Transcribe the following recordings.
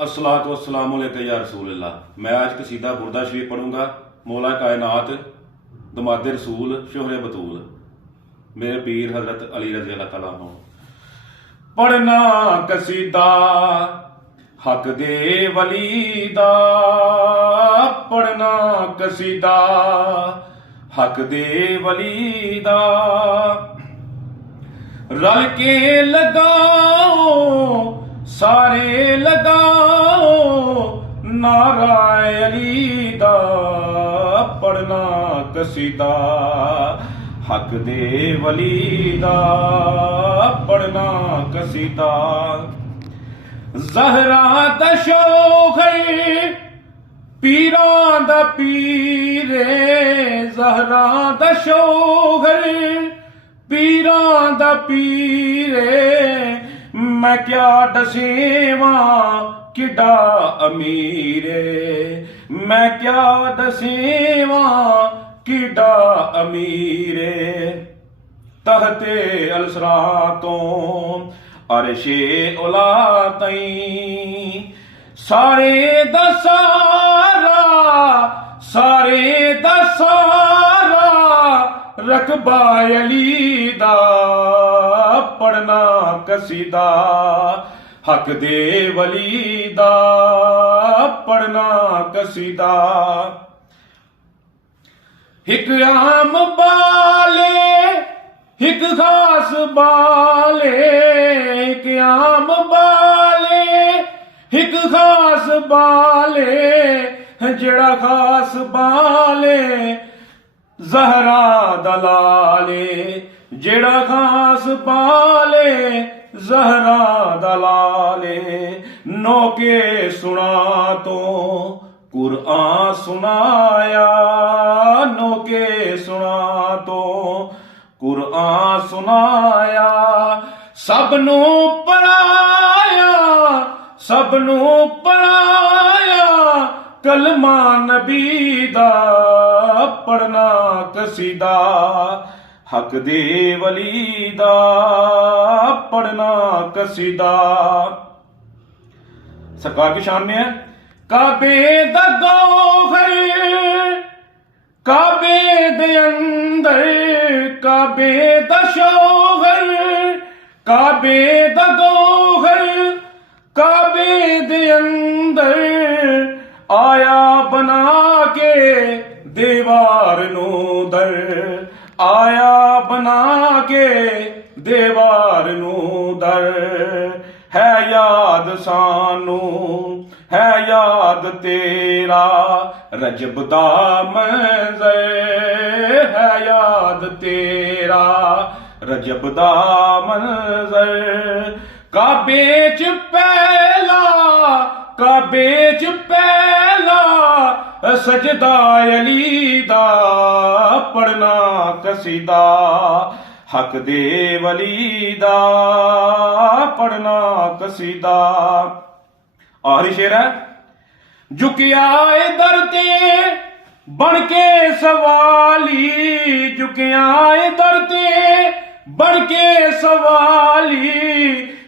अस्सलातु वस्सलामु अलैका या रसूलल्लाह। मैं आज कसीदा बुर्दा शरीफ पढ़ूंगा। मौला कायनात दमाद रसूल शोहरे बतूल मेरे पीर हजरत अली रज़ी अल्लाह तआला अन्हु। पढ़ना कसीदा हक दे वली दा, पढ़ना कसीदा हक दे वली दा। रल के लगाओ सारे लगाओ नारा अली दा, पढ़ना कसीदा हक दे वली दा, पढ़ना कसीदा। ज़हरा दा शोखर पीरां दा पीरे, ज़हरा दा शोखर पीरां दा पीरे। मैं क्या दसेवां किडा अमीरे, मैं क्या दसेवां किडा अमीरे। तहते अलसरा तो अरशे उला तई सारे दा सारा, सारे दा सारा रकबा अली दा, पढ़ना कसीदा हक दे वली दा, पढ़ना कसीदा। हिक आम बाले हिक खास बाले, हिक आम बाले हिक खास बाले। जेड़ा खास बाले ज़हरा दलाले, जेड़ा खास बाले ज़हरा दलाले। नौके सुना तो कुरआन सुनाया, नौके सुना तो कुरआन सुनाया। सबनू पढ़ाया, सबनू पढ़ाया कलमा नबी दा, पढ़ना कसीदा हक दे वली दा, पढ़ना कसीदा। सरकार की शान में है काबे दा गौहर, काबे दे अंदर काबे दा शौहर, काबे दा गौहर काबे दे अंदर। आया बना के दीवार नू दर, आया बना के दीवार नू दर। है याद सानू है याद तेरा रजब दा मंज़र, है याद तेरा रजब दा मंज़र। काबे च पहला, काबे च पहला सजदा अली दा, पढ़ना कसीदा हक दे वली दा, पढ़ना कसीदा। आखिरी शेर है झुकिया दर ते बन के सवाली, झुकिया दर ते बन के सवाली।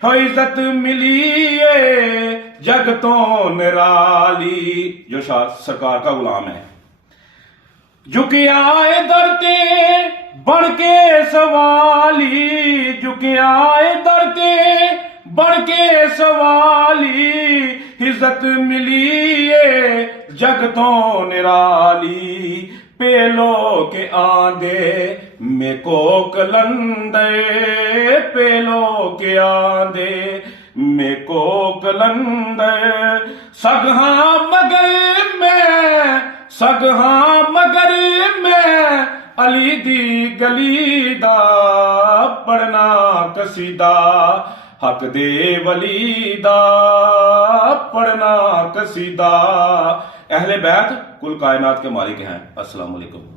हो इज्जत मिली है जग तो निराली, जो सरकार का गुलाम है। झुकिया दर ते बन के सवाली, झुकिया दर ते बन के सवाली। इज्जत मिली है जग तो निराली। पेलो के आंदे मेको कलंदे, पेलो के आंदे मेको कलंदे। सगहा मगर मैं, सगहा मगर मैं अली दी गली दा, पढ़ना कसीदा हक दे वली दा, पढ़ना कसीदा। अहले बैत कुल कायनात के मालिक हैं। अस्सलाम वालेकुम।